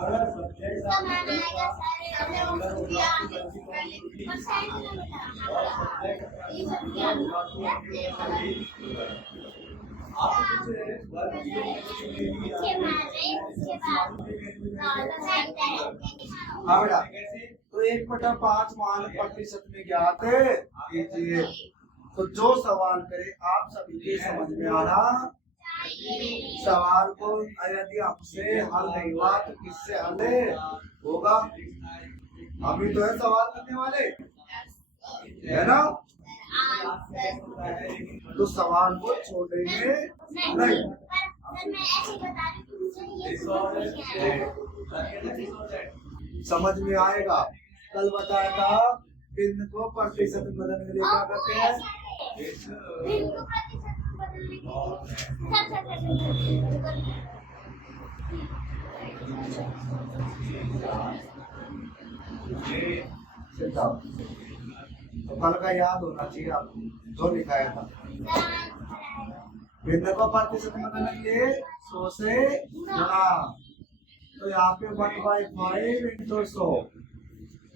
समान आएगा सारे हाँ बेटा, तो 1/5 मान प्रतिशत में ज्ञात कीजिए। तो जो सवाल करे आप सभी के समझ में आ रहा सवाल को यदि हमसे हल नहीं हुआ तो किससे हल होगा? अभी तो है सवाल करने वाले, है ना? तो सवाल को छोड़ेंगे नहीं। समझ में आएगा। कल बताया था बिंदु को प्रतिशत में बदलने के लिए क्या करते हैं? तो कल का याद होना चाहिए आपको जो लिखाया था। बिंदु को प्रतिशत में बदलने के लिए 100 से गुणा। तो यहाँ पे 1/5 इंटू 100।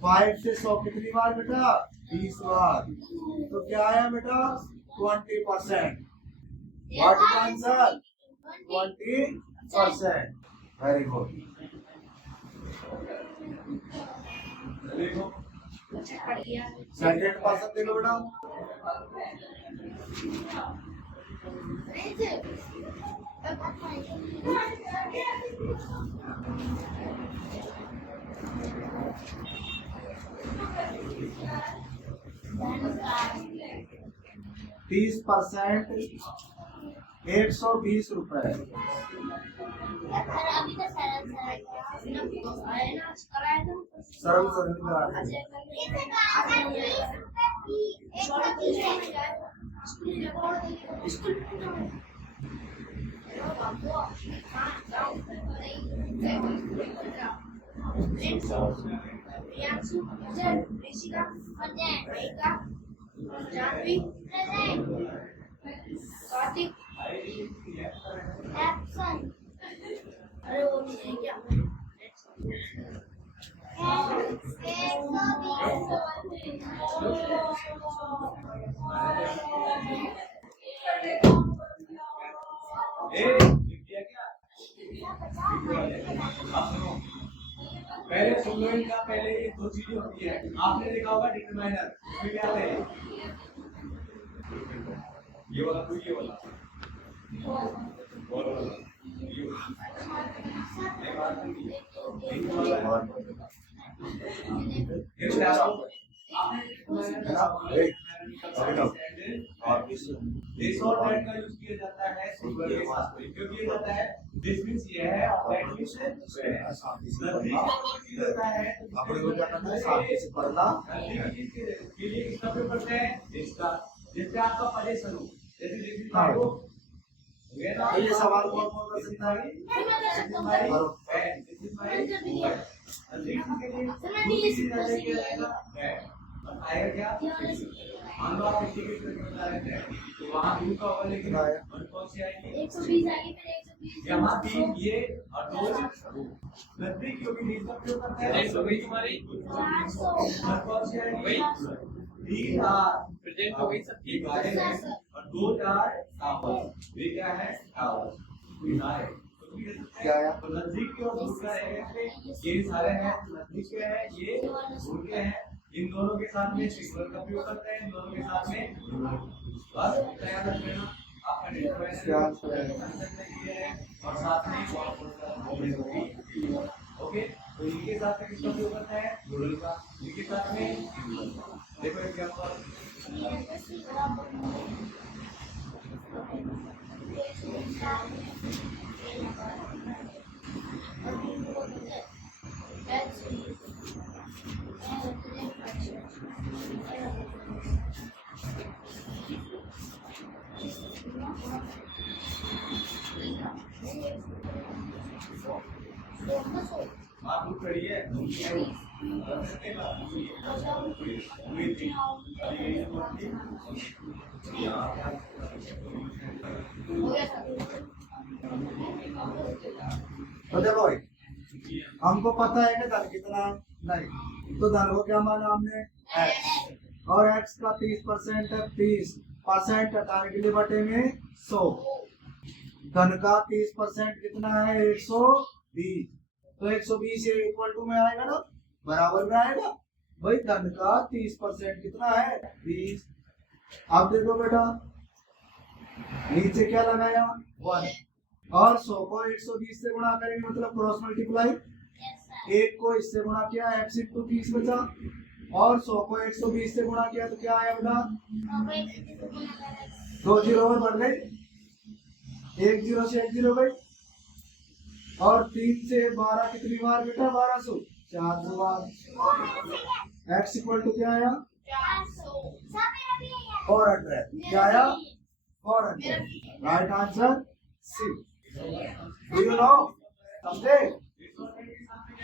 5 से 100 कितनी बार बेटा? 20 बार। तो क्या आया बेटा? 20%। What is answer? 20%। Very good. Second person देखो बेटा। तीस % 120 रुपए। सरल अरे वो नहीं है क्या? पहले सुन लो इनका। पहले ये दो चीजें होती है। आपने देखा होगा डिटरमाइनर, उसमें क्या है? ये वाला तो ये वाला दिस और दैट का यूज किया जाता है क्यों किया जाता है? दिस मींस ये है और दैट मींस होता है। अपने को क्या करना है? सामने से पढ़ना के लिए किसका प्रयोग करते हैं? इसका। जैसे आपका पोजीशन हो, जैसे दिस इज माय हो गया ना। ये सवाल कौन कौन कर सकता है? दिस इज माय आएगा क्या? मान लो आप इंडिकेट करके बता रहे थे तो वहां यू का होगा, लेकिन कौन सी आएगी? 120 आएगी। फिर 120 यहाँ 3 ये और 2 नजदीक क्योंकि बीच का प्रयोग करते हैं। तो वही तुम्हारी 400 कौन सी आएगी? 3 प्रेजेंट हो गई सबकी गायब है और 2 4 आवर्स। ये क्या है? आवर्स। क्या है? तो नजदीक की और दूर का रहेगा। ये सारे हैं नजदीक के हैं, ये दूर के हैं। इन दोनों के साथ में सिंगुलर का प्रयोग करते हैं, इन दोनों के साथ में बस तैयार रख लेना। आपका और साथ में ओके। तो इनके साथ में किसका प्रयोग करता है? प्लूरल का। इनके साथ में देखो एग्जांपल। आप बुक करिए। तो देखो हमको पता है कि धन कितना है, नहीं तो धन को क्या माना हमने x, और x का 30% है, 30% हटाने के लिए बटेंगे 100। धन का 30% कितना है 120, तो 120 ये इक्वल टू में आएगा ना, बराबर में आएगा भाई। धन का 30% कितना है 20। आप देखो बेटा नीचे क्या लगाया 1, और 100 को 120 से गुणा करेंगे मतलब क्रॉस मल्टीप्लाई, एक को इससे गुणा किया x इंटू 30 बचा, और 100 को 120 से गुणा किया तो क्या आया बेटा 2 जीरो और बढ़ गए, 1 जीरो से 1 जीरो गई, और 3 से 12 कितनी बार बेटा 1200, 400 बार। x इक्वल टू क्या आया 400, क्या आया 400, right answer C. Do you know, समझे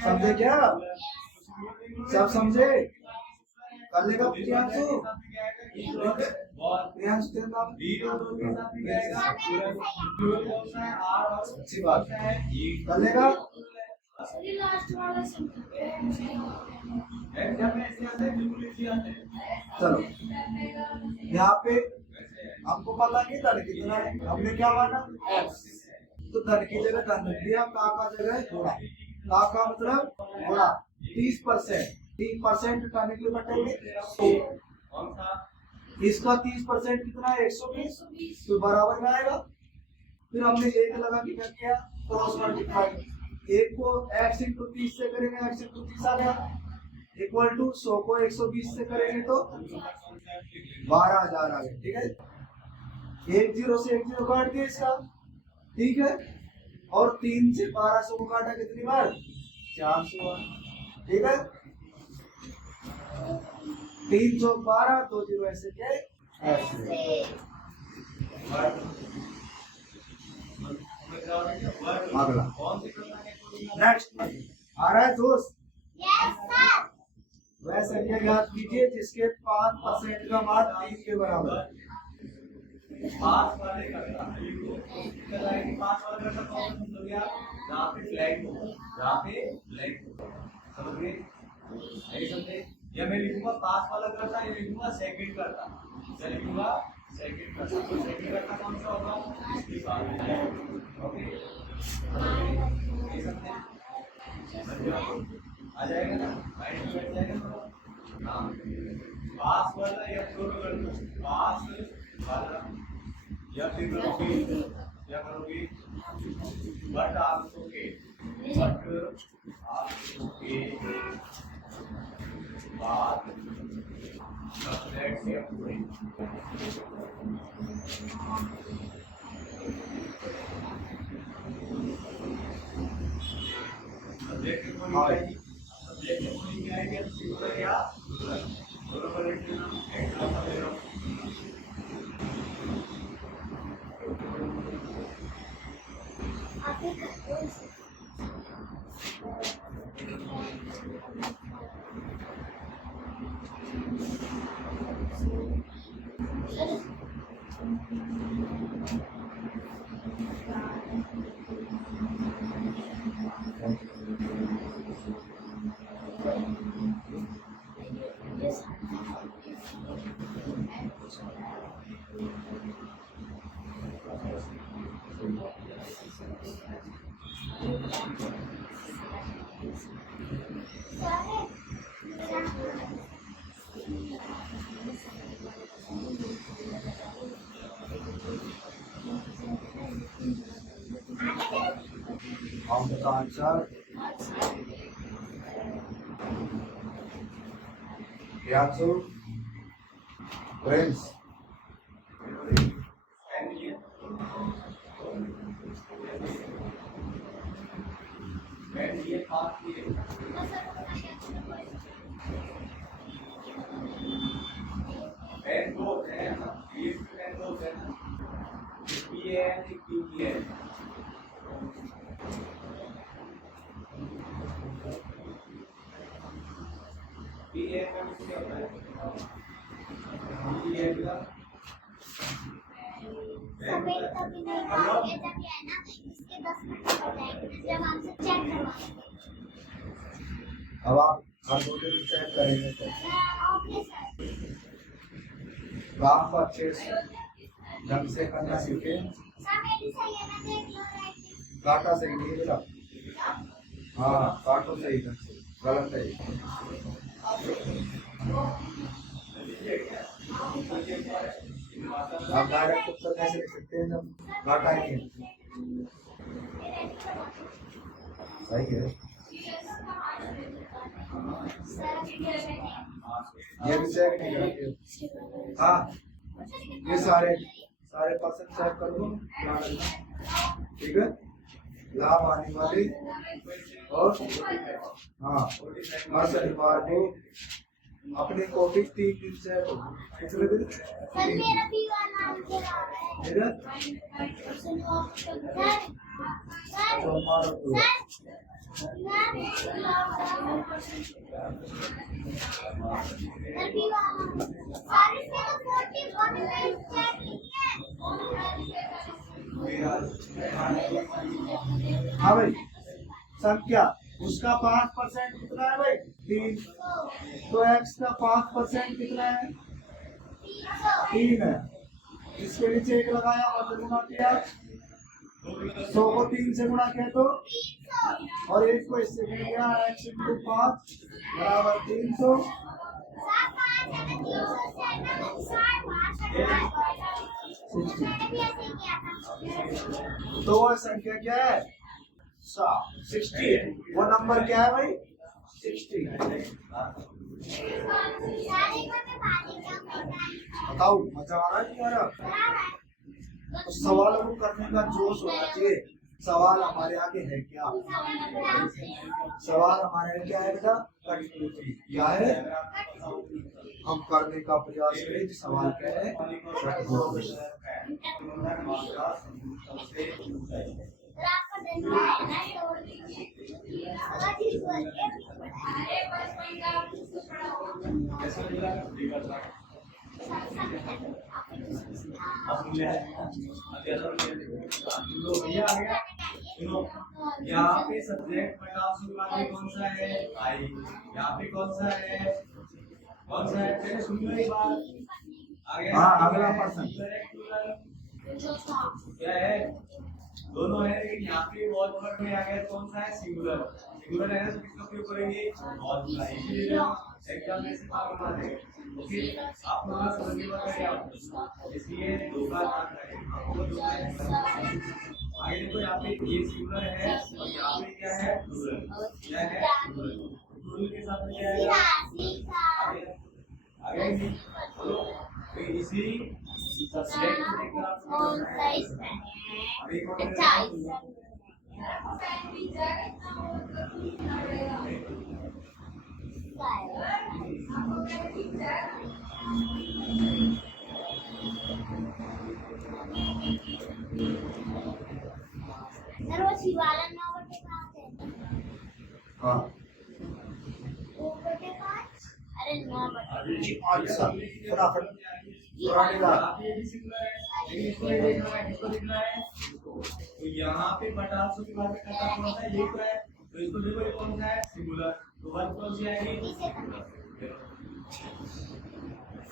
समझे क्या, सब समझे, कर लेगा प्रियांशु, प्रियांशु तेरा अच्छी बात कर लेगा। लास्ट वाला चलो यहाँ पे हमको पता नहीं धन कितना है, हमने क्या माना x, तो धन की जगह धन रख दिया, का जगह है घोड़ा, का मतलब घोड़ा। 30% हटाने के लिए बटेंगे, इसका 30% कितना है 120, तो बराबर में आएगा। फिर हमने एक लगा के क्या किया क्रॉस मल्टीप्लाई, एक को x इंटू 30 से करेंगे x इंटू 30 आ गया, इक्वल टू 100 को 120 से करेंगे तो 12,000 आ गए, ठीक है। 1 जीरो से 1 जीरो काट दिया इसका, ठीक है, और 3 से 1200 को काटा कितनी बार 400 बार, ठीक है। 3 चौक 12, 2 जीरो ऐसे के ऐसे। अगला नेक्स्ट आ रहा है दोस्त, वह संख्या याद कीजिए जिसके 5% का मान 3 के बराबर है। पास वाले का पास वाला का कौन हो गया जहाँ पे फ्लैग हो, जहाँ पे फ्लैग हो, समझ गए, नहीं समझे। या मैं लिखूंगा पास वाला करता, ये लिखूंगा सेकंड करता, मैं लिखूंगा सेकंड करता, तो सेकंड करता कौन सा होगा इसके साथ, ओके नहीं समझे, आ जाएगा ना, माइंड में बैठ जाएगा ना। हाँ पास वाला या दोनों कर दो, पास वाला या फिर करोगे या करोगे बट आल्सो के, बट आल्सो के बाद सब्जेक्ट या पूरी सब्जेक्ट की पूरी आएगी, सब्जेक्ट की पूरी क्या आएगी, सिंपल या दोनों पर एक एग्जांपल ले लो। हमका आंसर प्रियांशु फ्रेंड्स सफेद कभी नहीं खाओगे जब ये है ना इसके 10 मिनट हो जाएंगे जब हमसे चेक करवाएंगे। अब आप हर दो दिन चेक करेंगे तो ओके सर काम को अच्छे से ढंग से करना सीखे। सर मेरी सही है ना देख लो राइट काटा सही नहीं बेटा, हाँ काटो सही ढंग से, गलत है। आप डायरेक्ट उत्तर कैसे लिख सकते हैं जब काटा ही नहीं है? सही है, ये भी चेक नहीं करते। हाँ ये सारे पर्सन चेक कर लो, ठीक है। लाभ आने वाले और हाँ हर शनिवार को अपनी कॉपी 3 दिन से पिछले दिन सर मेरा भी वाला नाम आ रहा है सोमवार को हाँ भाई संख्या उसका 5% कितना है भाई 3, तो x का 5% कितना है 3 है। इसके नीचे 1 लगाया और गुणा किया, 100 को 3 से गुणा किया तो और 1 को इससे गुणा किया, x इंटू 5 बराबर 300। तो वह संख्या क्या है 60 है। वो नंबर क्या है भाई 60। बताओ मजा आ रहा है नहीं आ रहा? तो सवालों को करने का जोश होना चाहिए। सवाल हमारे आगे है क्या? सवाल हमारे आगे क्या है बेटा? कठपुतली क्या है? हम करने का प्रयास करें कि सवाल क्या है? कठपुतली। यहाँ पे सब्जेक्ट 50 कौन सा है आई, यहाँ पे कौन सा है पहले सुन लो एक बात। आगे हाँ अगला प्रश्न क्या है? दोनों है लेकिन यहाँ पे बहुत वर्ड में आ गया कौन सा है सिंगुलर। सिंगुलर है तो किसका प्रयोग करेंगे बहुत, इसीलिए एग्जाम में से मालूम आ जाएगा। ओके आप लोग समझने वाला है आप, इसलिए दो बार याद रखें आपको दो बार। आगे देखो यहाँ पे ये सिंगुलर है और यहाँ पे क्या है प्लूरल, क्या है प्लूरल के साथ में क्या है आगे बोलो इसी सब्जेक्ट को लेकर आप अभी सर वो शिवाला 9 बटे 5 है। हाँ 2 बटे 5 अरे 9 बटे अच्छा फटाफट पुरानी बात। ये भी सिंगुलर है लेकिन इसको ये देखना है, किसको देखना है तो यहाँ पे 50 के बाद में कटा कौन सा है ये तो है, तो इसको देखो ये कौन सा है सिंगुलर, तो वर्ड कौन सी आएगी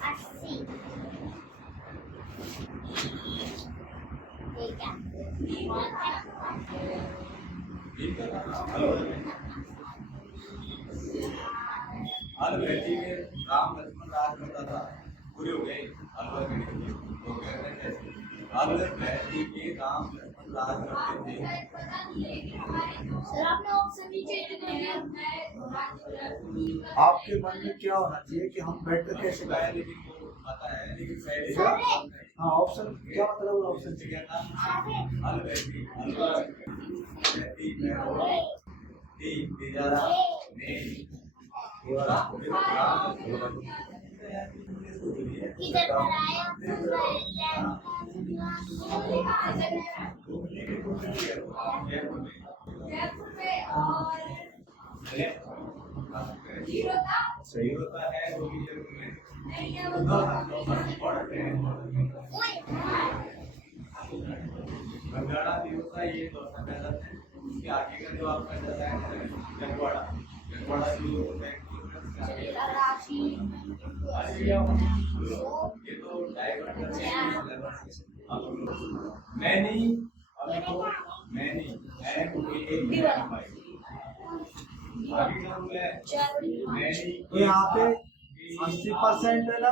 80। ठीक है अलगटी में राम लक्ष्मण राज होता था, पूरे हो गए अलगटी तो कहते हैं अलगटी के राम लक्ष्मण राज करते थे। सर आपने ऑप्शन नीचे कर दिया। आपके मन में क्या होना चाहिए कि हम बैठ कर कैसे गाएं? लेकिन वो पता है लेकिन पहले हाँ ऑप्शन क्या मतलब ऑप्शन से क्या था अलगटी अलगटी में हो टी बेचारा ने किधर पर आए सही होता है बंगाड़ा दिवसा ये दौसा कहता है, उसके आगे का जो आपका जाता है जगवाड़ा बड़ा जो राशि ये तो डाइवर्ट करते हैं मैनी मैनी आगे का रूल है मैनी तो यहाँ पे 80% है ना,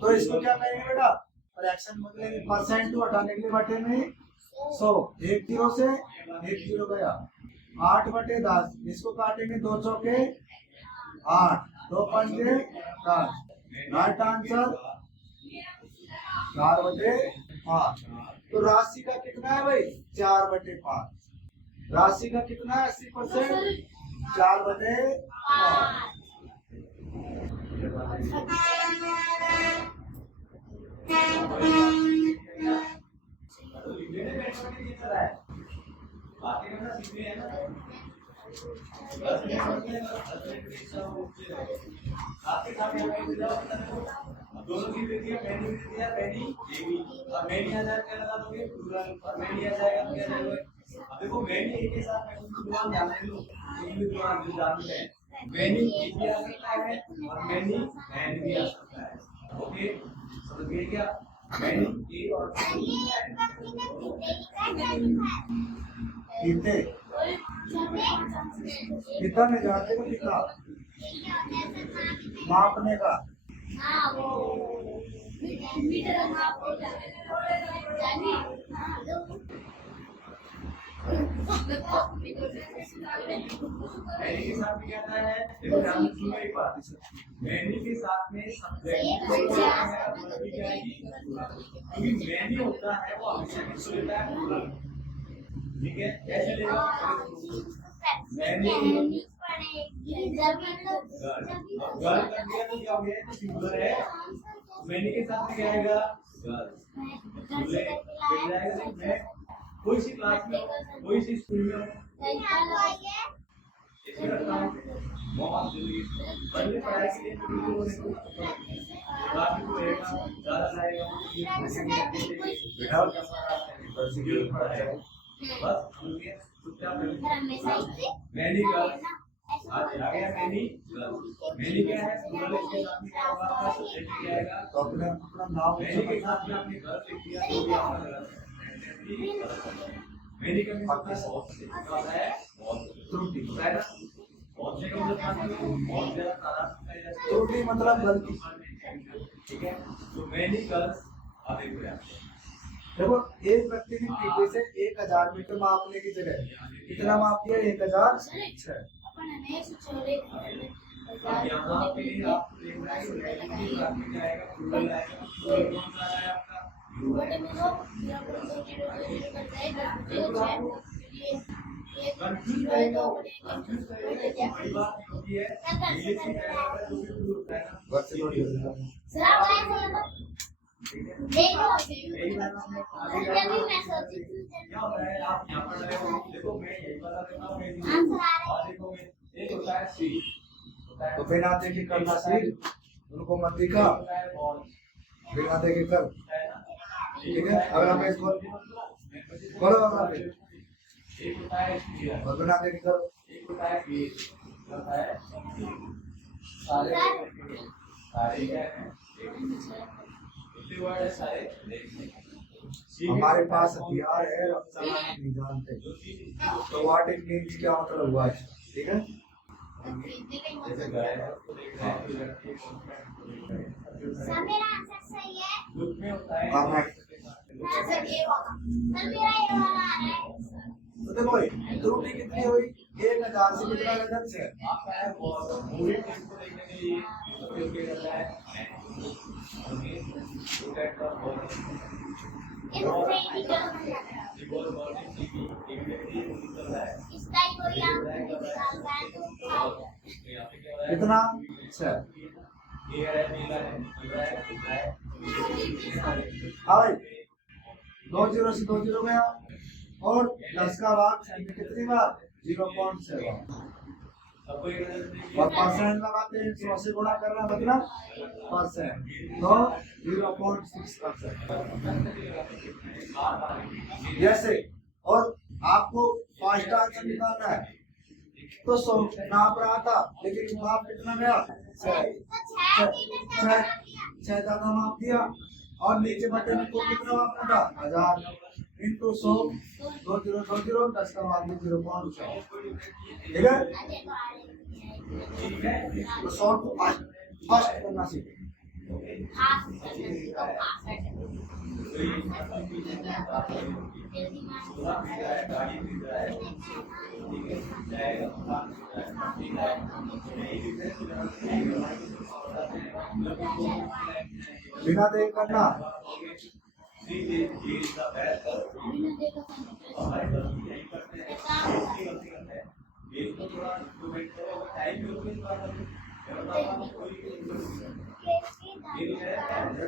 तो इसको क्या करेंगे बेटा, फ्रैक्शन बदलेंगे, परसेंट को हटाने के लिए बटे में 100, एक जीरो से एक जीरो गया, 8/10, इसको काटेंगे 2 चौके 8, 2 पंजे 10, राइट आंसर 4/5। तो राशि का कितना है भाई, 4/5। राशि का कितना है 80%, 4/5। दोनों की वृद्धि मैनी वृद्धि है मैनी एबी और मैनी आ जाएगा क्या लगा दोगे प्लूरल और मैनी आ जाएगा क्या जाएगा। अब देखो मैनी एक के साथ मैं कुछ प्लूरल ध्यान दे लो इंग्लिश प्लूरल जो जानते हैं मैनी ए भी आ सकता है और मैनी एंड भी आ सकता है। ओके समझ गए क्या, मैनी ए और कितने कितना में जानते हो, कितना मापने का, हाँ वो मीटर माप होता है जानी मैनी के साथ में क्या आता है, देखो ध्यान से सुनो एक बात, मैनी के साथ में सब्जेक्ट भी क्या आएगी क्योंकि मैनी होता है वो हमेशा किसको लेता है प्लूरल। ठीक है कैसे लेगा, मैनी गर्ल कर दिया तो क्या हो गया, तो सिंगुलर है, मैनी के साथ में क्या आएगा गर्ल। मैं कोई सी क्लास में कोई सी स्कूल में बहुत जरूरी पहले पढ़ाई के लिए बाकी को रहेगा ज़्यादा लाएगा बस मैनी गर्ल आ गया मैनी गर्ल। मैनी क्या है प्लूरल, इसके साथ में क्या होगा आपका सब्जेक्ट क्या आएगा, तो अपना नाम मैनी के साथ में आपने गर्ल लिख दिया तो भी आपका गलत मैनी का बहुत से होता है बहुत त्रुटि होता है ना, बहुत से का मतलब बहुत ज्यादा तादाद त्रुटि मतलब गलती। ठीक है तो मैनी गर्ल्स अब देखो यार देखो एक व्यक्ति ने पीछे से 1000 मीटर मापने की जगह कितना माप दिया, 1006। अब यहाँ पे आप देखना है रिलेटिव में जाएगा प्लूरल आएगा, प्लूरल कौन सा है आपका कंफ्यूज करेगा बड़ी बात होती है इंग्लिश में करेगा जो भी प्लूरल होता है ना वर्ष यही बात हमने क्या होता है आप यहाँ पर रहे हो, देखो मैं यही बता देता हूँ और देखो मैं एक होता है सी तो बिना देखे करना सीख, उनको मत दिखा, बिना देखे कर। ठीक है अगला पेज खोल, खोलो अगला पेज एक होता है स्पीयर और बिना देखे करो। एक होता है बेस होता है सारे सारे क्या है कितने वर्ड है सारे देखने। हमारे पास हथियार है, हम चलाना नहीं जानते, तो व्हाट इट मींस क्या मतलब हुआ है। ठीक है जैसे गाय है उसको देखना है तो लड़की सर मेरा आंसर सही है, ग्रुप में होता है सर ये वाला, सर मेरा ये वाला आ रहा है। तो देखो त्रुटि कितनी हुई, 1000 से कितना गजब से आपका है वो मूवी टीम को देखने के लिए उपयोग किया जाता है तो दैट का बहुत बॉडी टीवी एक व्यक्ति चल रहा है इसका ही कोई आंसर निकाल रहा है तो यहाँ पे क्या हो रहा है कितना 6। ये है नीला है हाँ भाई 2 0 से 2 0 गया, और 10 का भाग कितनी बार 0.7, और परसेंट लगाते हैं 100 से गुणा करना मतलब परसेंट, तो 0.6%। जैसे और आपको 5 आंसर निकालना है, तो 100 नाप रहा था, लेकिन माप कितना गया? 6 ज्यादा माप दिया। और नीचे बटे में को कितना मापना था? 1000 इंटू 100, 2020, 10 का बाद में 0.6। ठीक है, तो 100 को फर्स्ट करना सीखे। बिना देख करना।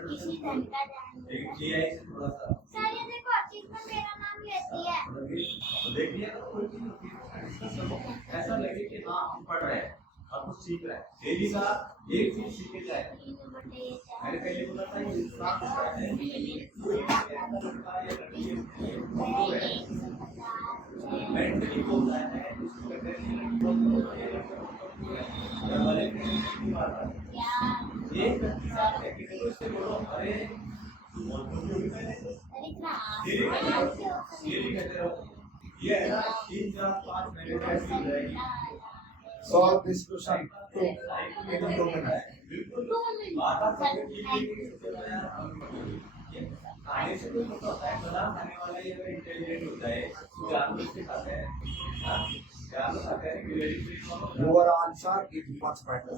किसी धन का ध्यान सर, ये देखो इसमें मेरा नाम लेती है। देखिए ऐसा लगे कि हाँ हम पढ़ रहे हैं और कुछ सीख रहे हैं। डेली का एक चीज सीखे जाए। मैंने पहले बोला था कि इंसान मेंटली बोलता है, एक व्यक्ति साथ है कि उससे बोलो अरे ये है ना 3-4-5 minute solve this question in 2 minute. बिल्कुल खाने से कुछ होता है, बना खाने वाला ये अगर इंटेलिजेंट होता है तो जानवर से खाता है, जानवर खाता है कि your answer is much better.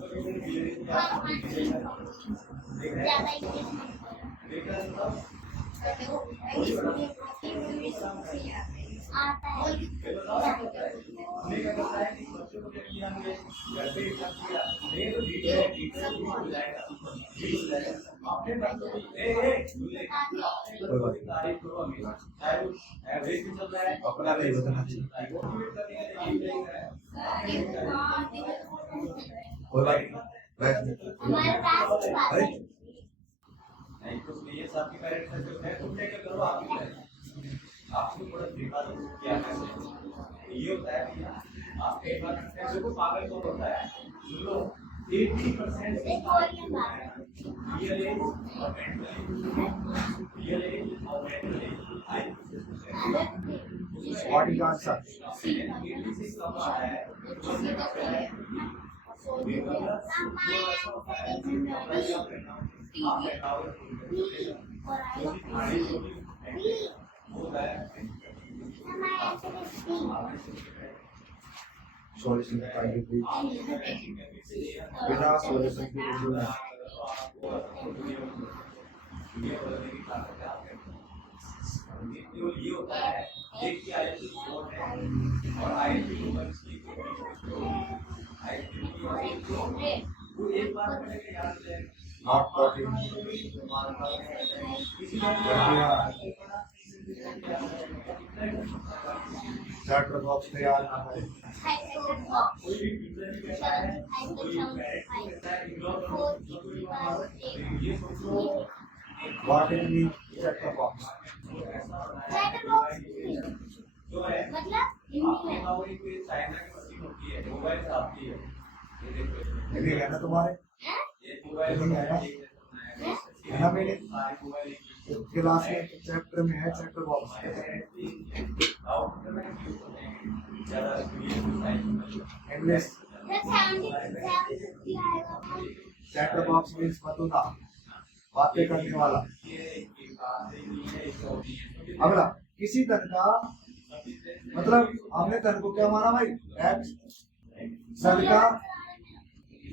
आता है अपना नहीं बताना चाहिए। कोई बात नहीं। हमारे पास अरे नहीं तो ये सबके पेरेंट्स से होता है, तुम लेकर करो आप ही करें। आपको थोड़ा दिखा दो क्या है। ये होता है भैया, आप एक बार करते हैं देखो पागल कौन होता है, सुनो 80% रियल एज और मेंटली व्हाट इज आंसर? 86 कम आ रहा है। सॉल्यूशन बताइए प्लीज। बिना सॉल्यूशन के वीडियो ना। ये होता है एक की आईक्यू 4 है और आईक्यू 1 वो एक बार में याद है नॉट कॉपी। चैटर बॉक्स तैयार ना करें। What is mean chatter box? मतलब हिंदी में चाइना की मशीन होती है, मोबाइल से आती है। ये है ना तुम्हारे? ये मोबाइल है ना मेरे क्लास में चैप्टर में है chatter box. English chatter box means बतूना, बातें करने वाला। अगला, किसी धन का मतलब हमने धन को क्या माना भाई? एक्स। धन का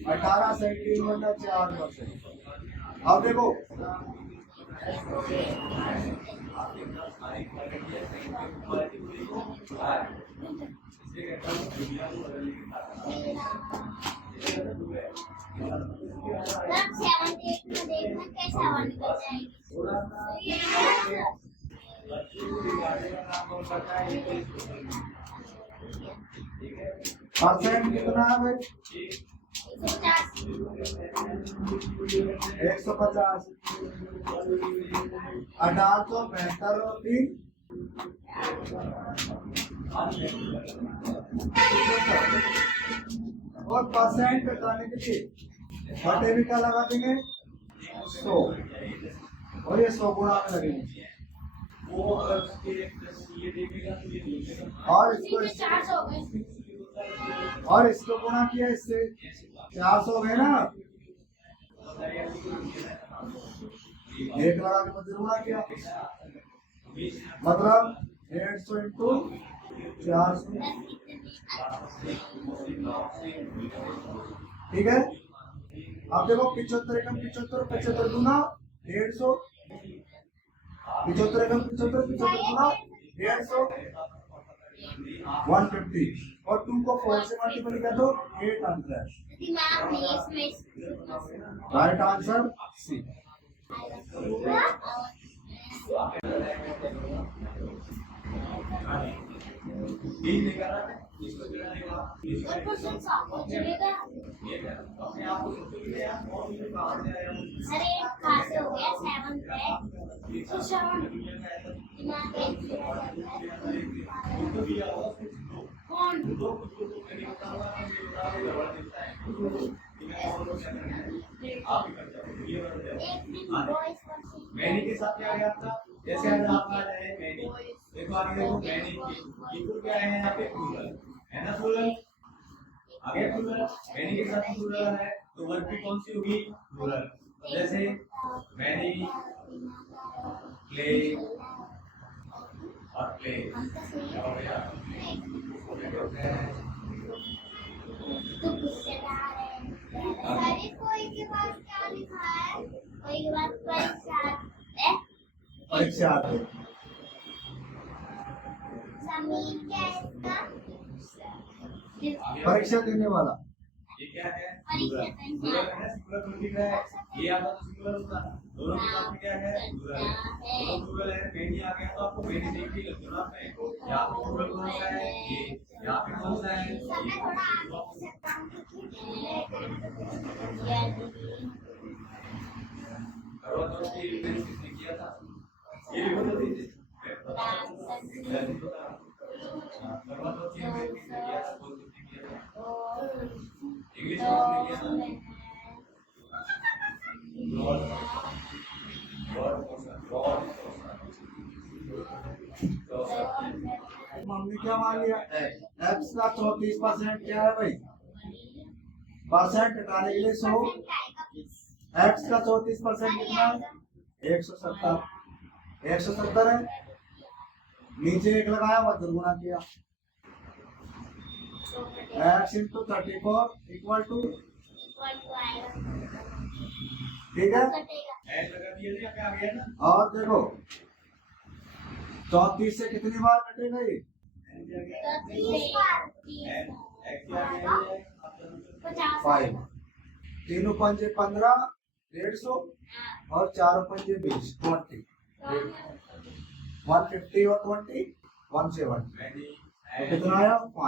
18 सेंटीमीटर 4%। अब देखो परसेंट कितना है भाई? 150। 1872 और 3 और परसेंट घटाने के लिए बटे में क्या लगा देंगे 100 और ये 100 गुणा में लगेंगे वो अगर उसके ये देखेगा तो ये देखेगा और उसी में इसको 400 हो गए। और इसको गुणा किया इससे 400 हो गए ना एक लगा के बदल गुणा किया मतलब 150 इंटू 400 ठीक है। अब देखो 75 एकम 75 75 गुना 150 75 एकम 75 75 गुना 150 150 और 2 को 4 से मल्टीप्लाई किया तो 800 दिमाग नहीं इसमें राइट आंसर सी। बीज निकालना है इसको जोड़ने का इसको चलेगा। अपने आप को सोचोगे यार कौन से कहां से आया अरे कहाँ से हो गया 7 पे तो 7 दिमाग तो दिया होगा कौन दो नहीं बताऊंगा ये बताओगे बड़ा दिखता है आप ही कर जाओ ये बता दो एक दिन बॉयज का मैनी के साथ क्या है आपका जैसे आज आप आ जाए मैनी देखो आगे देखो मैनी इक्वल क्या है यहाँ पे प्लूरल है ना प्लूरल आगे प्लूरल मैनी के साथ प्लूरल है तो वर्ब की कौन सी होगी प्लूरल जैसे मैनी प्ले और प्ले तो गुस्सेदार है। अरे कोई के पास क्या लिखा है कोई के पास परीक्षा है परीक्षा आते समीर क्या है इसका परीक्षा देने वाला ये क्या है परीक्षा प्लूरल है सिंगुलर प्लूरल दिख रहा है ये आपका तो सिंगुलर होता दोनों के साथ में क्या है प्लूरल है दोनों प्लूरल है मैनी आ गया तो आपको मैनी देख के लगता ना पे यहाँ पे प्लूरल कौन सा है ये यहाँ पे कौन सा है समय थोड़ा आगे से काम कीजिए करवा चौथ की रिफरेंस किसने किया था ये लिखो तो दीजिए करवा चौथ की रिफरेंस किसने किया था कौन किसने किया था इंग्लिश में किसने किया था लॉर्ड लॉर्ड मम्मी क्या मान लिया एक्स का 34% क्या है भाई परसेंट हटाने के लिए 100 एक्स का 34% कितना है 170 है नीचे एक लगाया बदल गुना किया एक्स इंटू 34 इक्वल टू ठीक है ऐड लगा दिया ना क्या आ गया ना और देखो 34 से कितनी बार कटेगा ये फाइव तीनों पंजे 15 150 और चारों पंजे 20 20 150 और 20 170 तो कितना आया 5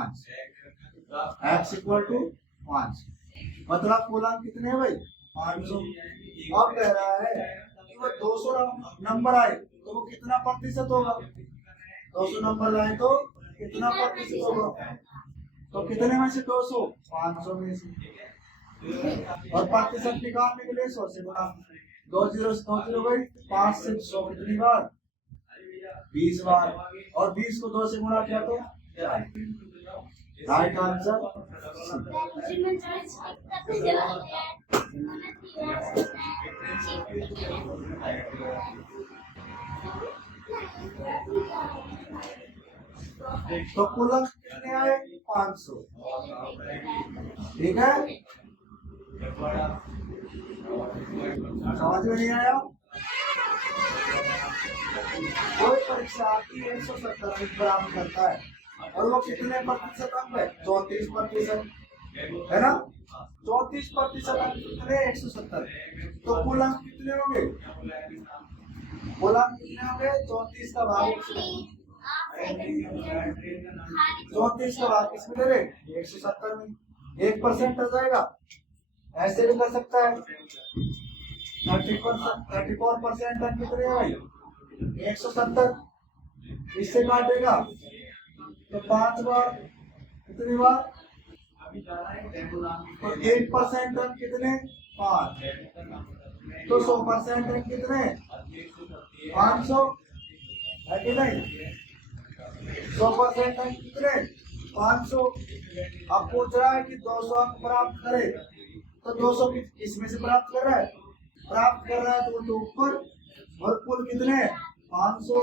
एक्स इक्वल टू 5 मतलब पूर्णांक कितने हैं भाई 500। अब कह रहा है कि वो 200 नंबर आए तो वो कितना प्रतिशत होगा 200 नंबर लाए तो कितना प्रतिशत होगा तो कितने में से 200 500 में से और प्रतिशत निकालने के लिए 100 से गुणा 2 0 से 2 0 भाई 5 से 100 कितनी बार 20 बार और 20 को 2 से गुणा किया तो राइट आंसर तो कुल अंक कितने आए 500 ठीक है समझ में नहीं आया कोई परीक्षार्थी 170 अंक प्राप्त करता है और वो कितने प्रतिशत अंक है 34% है ना 34% अंक कितने 170 तो कुल अंक कितने होंगे कुल अंक कितने होंगे 34 का भाग 34 का भाग किसमें दे रहे 170 में 1% हो जाएगा ऐसे भी कर सकता है 34% अंक कितने हैं भाई 170 इससे काटेगा तो 5 बार कितनी बार अभी जाना है डेमो नाम की तो 1% अंक कितने 5, तो 100% अंक कितने 500 है कि नहीं। 100% अंक कितने 500। अब पूछ रहा है कि 200 अंक प्राप्त करे, तो 200 किसमें से प्राप्त कर रहा है, प्राप्त कर रहा है तो वो तो ऊपर, और कुल कितने 500,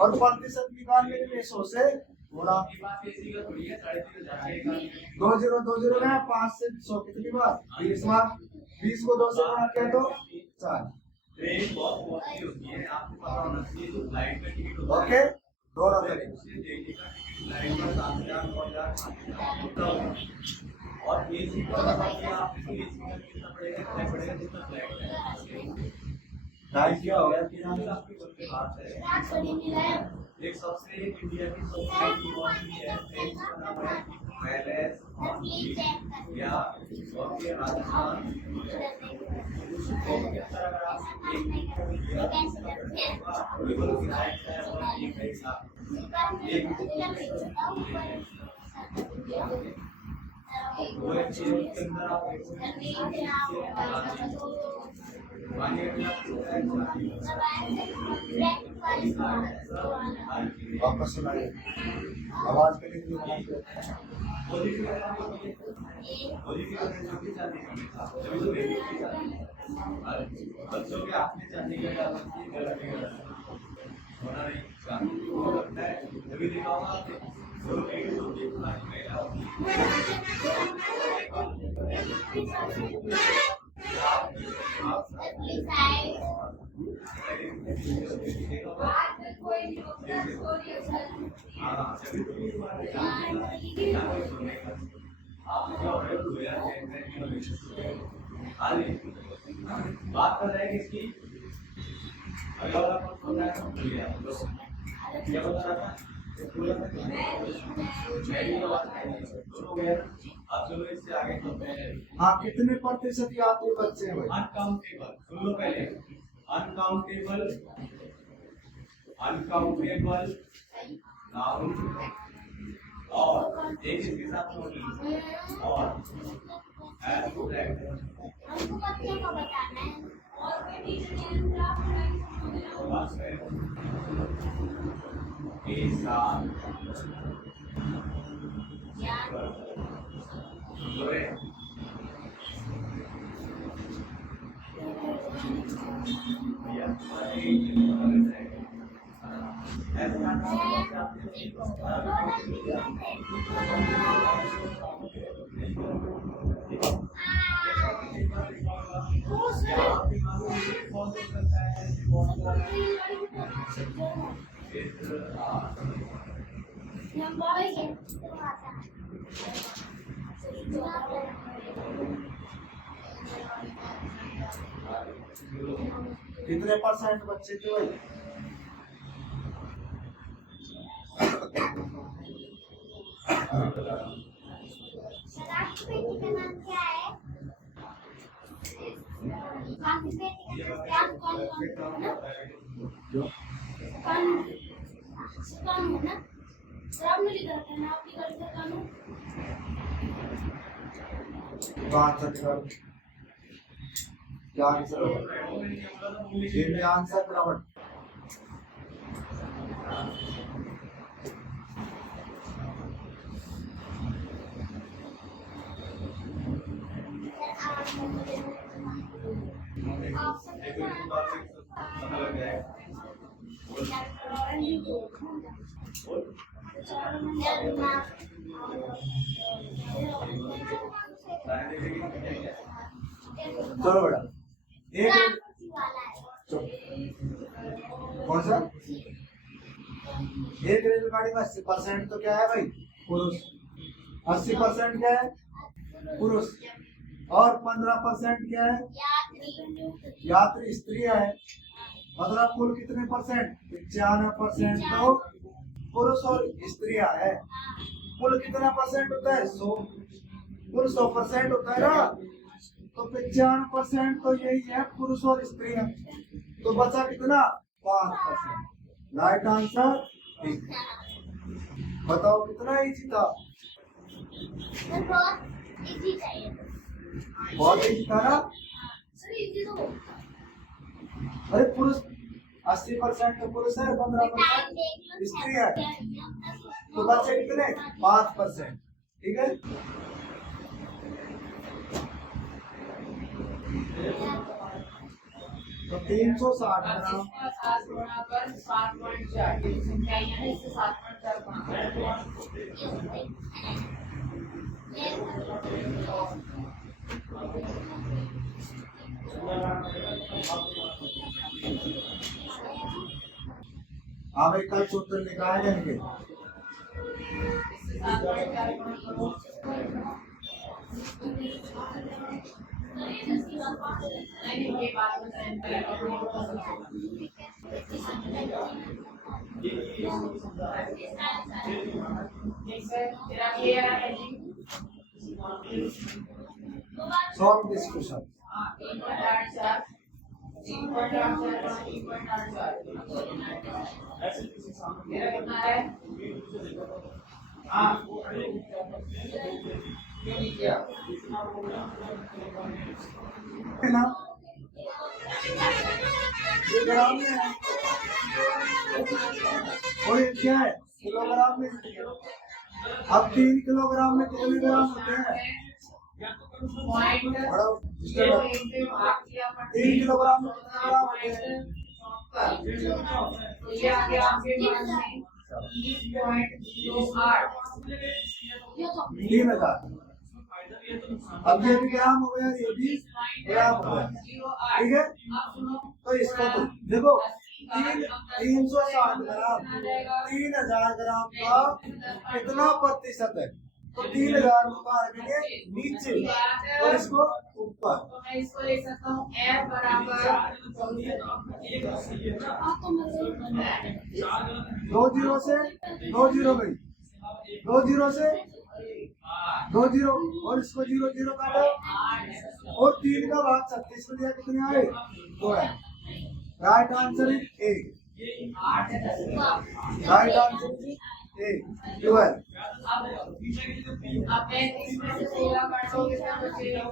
और प्रतिशत निकालने के लिए 100 से गुणा। 2020 में 5 से 100 कितनी बार 20 बार, 20 को 2 से गुणा किया तो 4। ट्रेन बहुत पहुंचती होती है, आपको पता होना चाहिए जो फ्लाइट का टिकट होता ओके है दोनों उसे तरीके। देखने का टिकट फ्लाइट का 7,000 9,000 5,000 होता होगा, और एसी का मतलब आपको एसी का कितना पड़ेगा, इतना पड़ेगा जितना फ्लाइट का टाइम क्या हो गया है। आपकी बोल के बात है, एक सबसे इंडिया की सबसे बड़ी कॉलोनी है, इसका नाम है पैलेस या और ये राजस्थान। तो अगर आप वो एक चीज के अंदर आप वापस सुनाइए, आवाज करेंगे बच्चों के हाथ में चांदी का डाल होना नहीं, तभी दिखाऊंगा बात कर रहे हैं किसकी, अगला वाला कौन है, क्या बता रहा था, अब चलो इससे आगे चलते हैं। हाँ कितने प्रतिशत यात्री बच्चे हैं भाई, अनकाउंटेबल, सुन लो पहले, अनकाउंटेबल, अनकाउंटेबल नाउन और एक इसके साथ और एब्स्ट्रैक्ट हमको बच्चों को बताना है और के साथ कितने परसेंट बच्चे थे भाई, आपकी बेटी का नाम क्या है, आपकी बेटी का नाम कौन कौन है ना, सब मुझे करते हैं आपकी करते कानून क्या आंसर, ये में आंसर बराबर। चलो बेटा एक कौन सा, एक रेलगाड़ी में 80% तो क्या है भाई पुरुष, 80% क्या है पुरुष, और 15% क्या है यात्री स्त्रियां है। मतलब कुल कितने परसेंट, 95% तो पुरुष और स्त्रियां है। कुल कितना परसेंट होता है 100, कुल 100% होता है ना, तो 95% तो यही है पुरुष और स्त्रियां, तो बचा कितना 5%। राइट आंसर, बताओ कितना इजी था। सर बहुत इजी चाहिए बहुत इजी था ना। सर इजी तो अरे पुरुष 80% तो पुरुष है, 15% टाइम देख लो स्त्री है, तो बच्चे कितने 5%। ठीक है, तो 360 ग्राम 7.4 आप एक कल सूत्र निकाल देंगे। Solve this question. है ना, ये ग्राम में है और ये क्या है किलोग्राम में। अब 3 किलोग्राम में कितने ग्राम होते हैं? 3 किलोग्राम में कितने ग्राम होते हैं? 3000। अब ये भी ग्राम हो गया, ये भी ग्राम हो गया। ठीक है, तो इसको तो देखो 360 ग्राम 3000 ग्राम का कितना प्रतिशत है? तो 3000 रुपया रखेंगे नीचे और इसको ऊपर। तो मैं इसको लिख सकता हूँ F बराबर 2 जीरो से 2 जीरो गई, 2 जीरो से 2 जीरो और इसको 0 0 काटो और 3 का भाग 36 में दिया कितने आए? 2 है। Right answer is a. Right answer is a 12। अब मैं इसमें से 16 काट दो कितना बचेगा?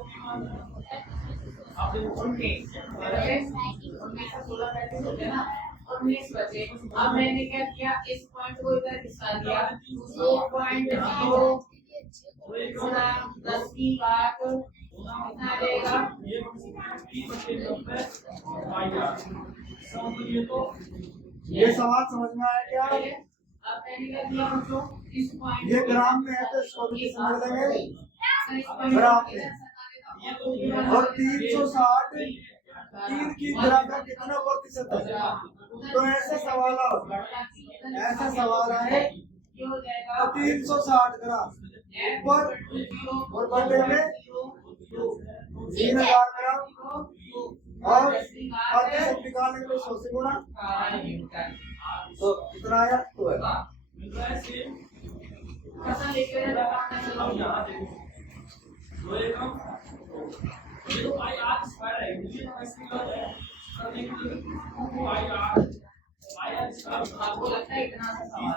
19 बचे। अब मैंने क्या किया, इस पॉइंट को इधर खिसका दिया, 2.0 गुणा 10 की घात कितना देगा? ये सवाल समझ में आया क्या? अब मैंने क्या किया बच्चों, इस पॉइंट ये ग्राम में है तो इसको भी समझ लेंगे ग्राम ग्राम में। और 360 3 की ग्राम का कितना प्रतिशत है? तो ऐसा सवाल आए तो 360 ग्राम ऊपर और बटे में 3000 ग्राम और प्रतिशत निकालने के लिए 100 से गुणा, तो कितना आया? 12। आपको लगता है इतना सा सवाल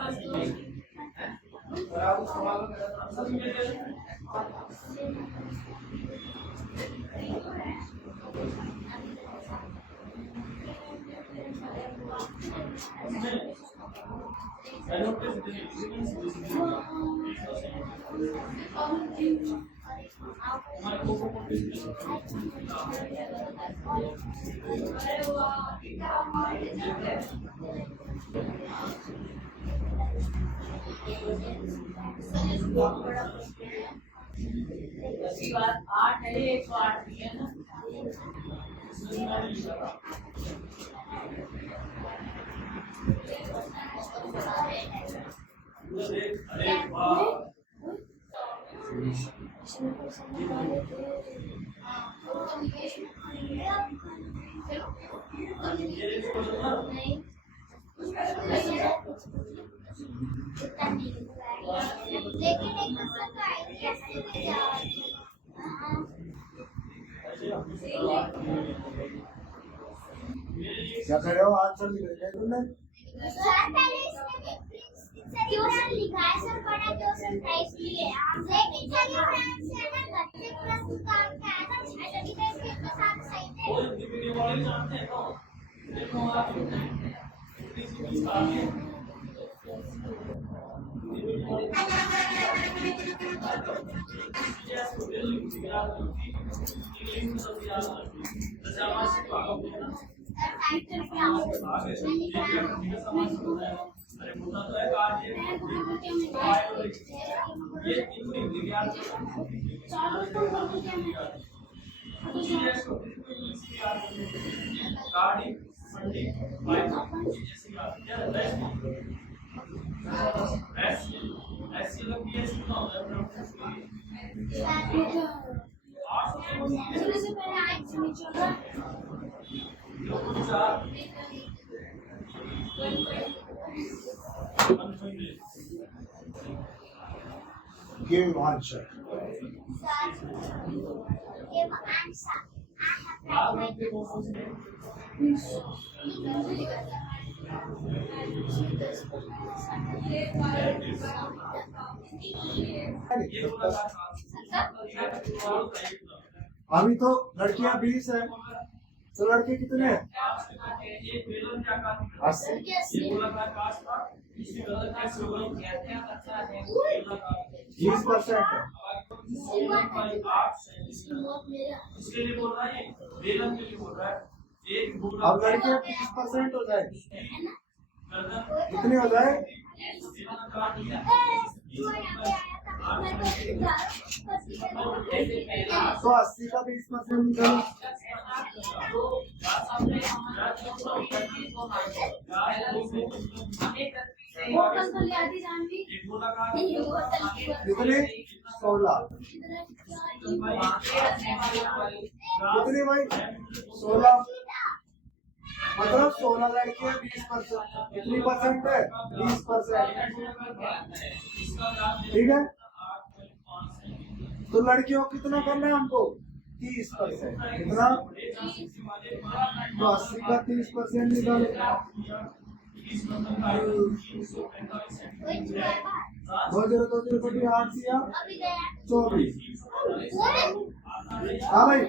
उसकी बात 8 है, 108 भी है ना। क्या कर रहे हो? आंसर लिख रहे हो तुमने? ट्यूशन लिखा है सर, बड़ा ट्यूशन था इसलिए। लेकिन चलिए फ्रेंड्स, है ना, बच्चे प्रश्न काम का आया था 6 तरीके इसके साथ सही थे। टाइटल क्या हो? अरे मुद्दा तो है कार्य ये Give answer. Sir, give answer. I have read my अभी तो लड़कियां 20 है, तो लड़के कितने हैं? 80। 20% है। अब लड़कियां 20% हो जाए, कितनी हो जाए? तो 80 का 20% निकालो। कितने? 16। कितने भाई? 16। मतलब 16 लड़कियां 20%। कितनी परसेंट है? 20%। ठीक है, तो लड़कियों को कितना करना है हमको? 30%। कितना? तो 80 का 30% निकालो। दो 0 2 0 कोटी 8 दिया 24। हाँ भाई,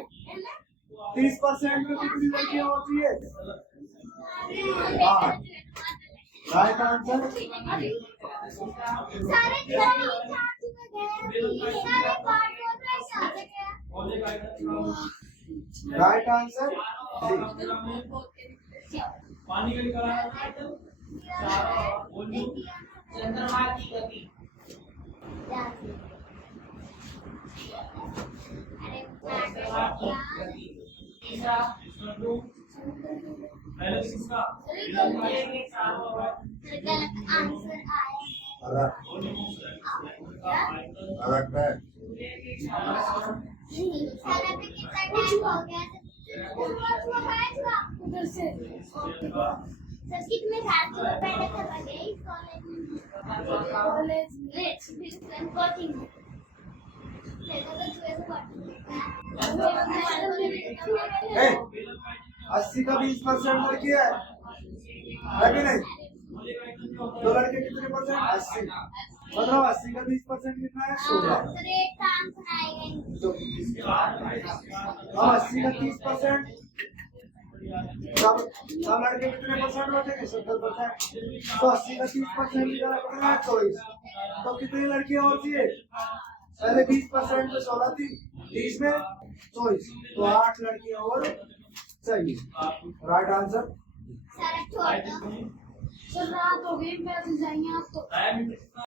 30% में कितनी लड़कियां होती है? 8। Right answer. Right answer. पानी का निकाला चंद्रमा की गति। तीसरा पहले किसका आंसर आया। सारा पे कितना टाइम हो गया? उधर से सर कितने साल से पहले था लगे इस कॉलेज में? ग्रेट फिर कोचिंग में देखो तो ए, 80 का 20% लड़की है कि नहीं? तो लड़के कितने परसेंट? 80। मतलब 80 का 20% कितना है? 16। सर एक का आंसर आएगा। तो 80 का 30%, सब लड़के कितने परसेंट बचेंगे? 70%। तो 80 का 30% निकाला कितना है? 24। तो कितनी लड़कियां होती है? पहले 20% में 16 थी, 20 में 24, तो 8 लड़कियां और चाहिए। Right answer. सर छोड़ दो, सर रात हो गई, पैसे जाएंगे आप तो।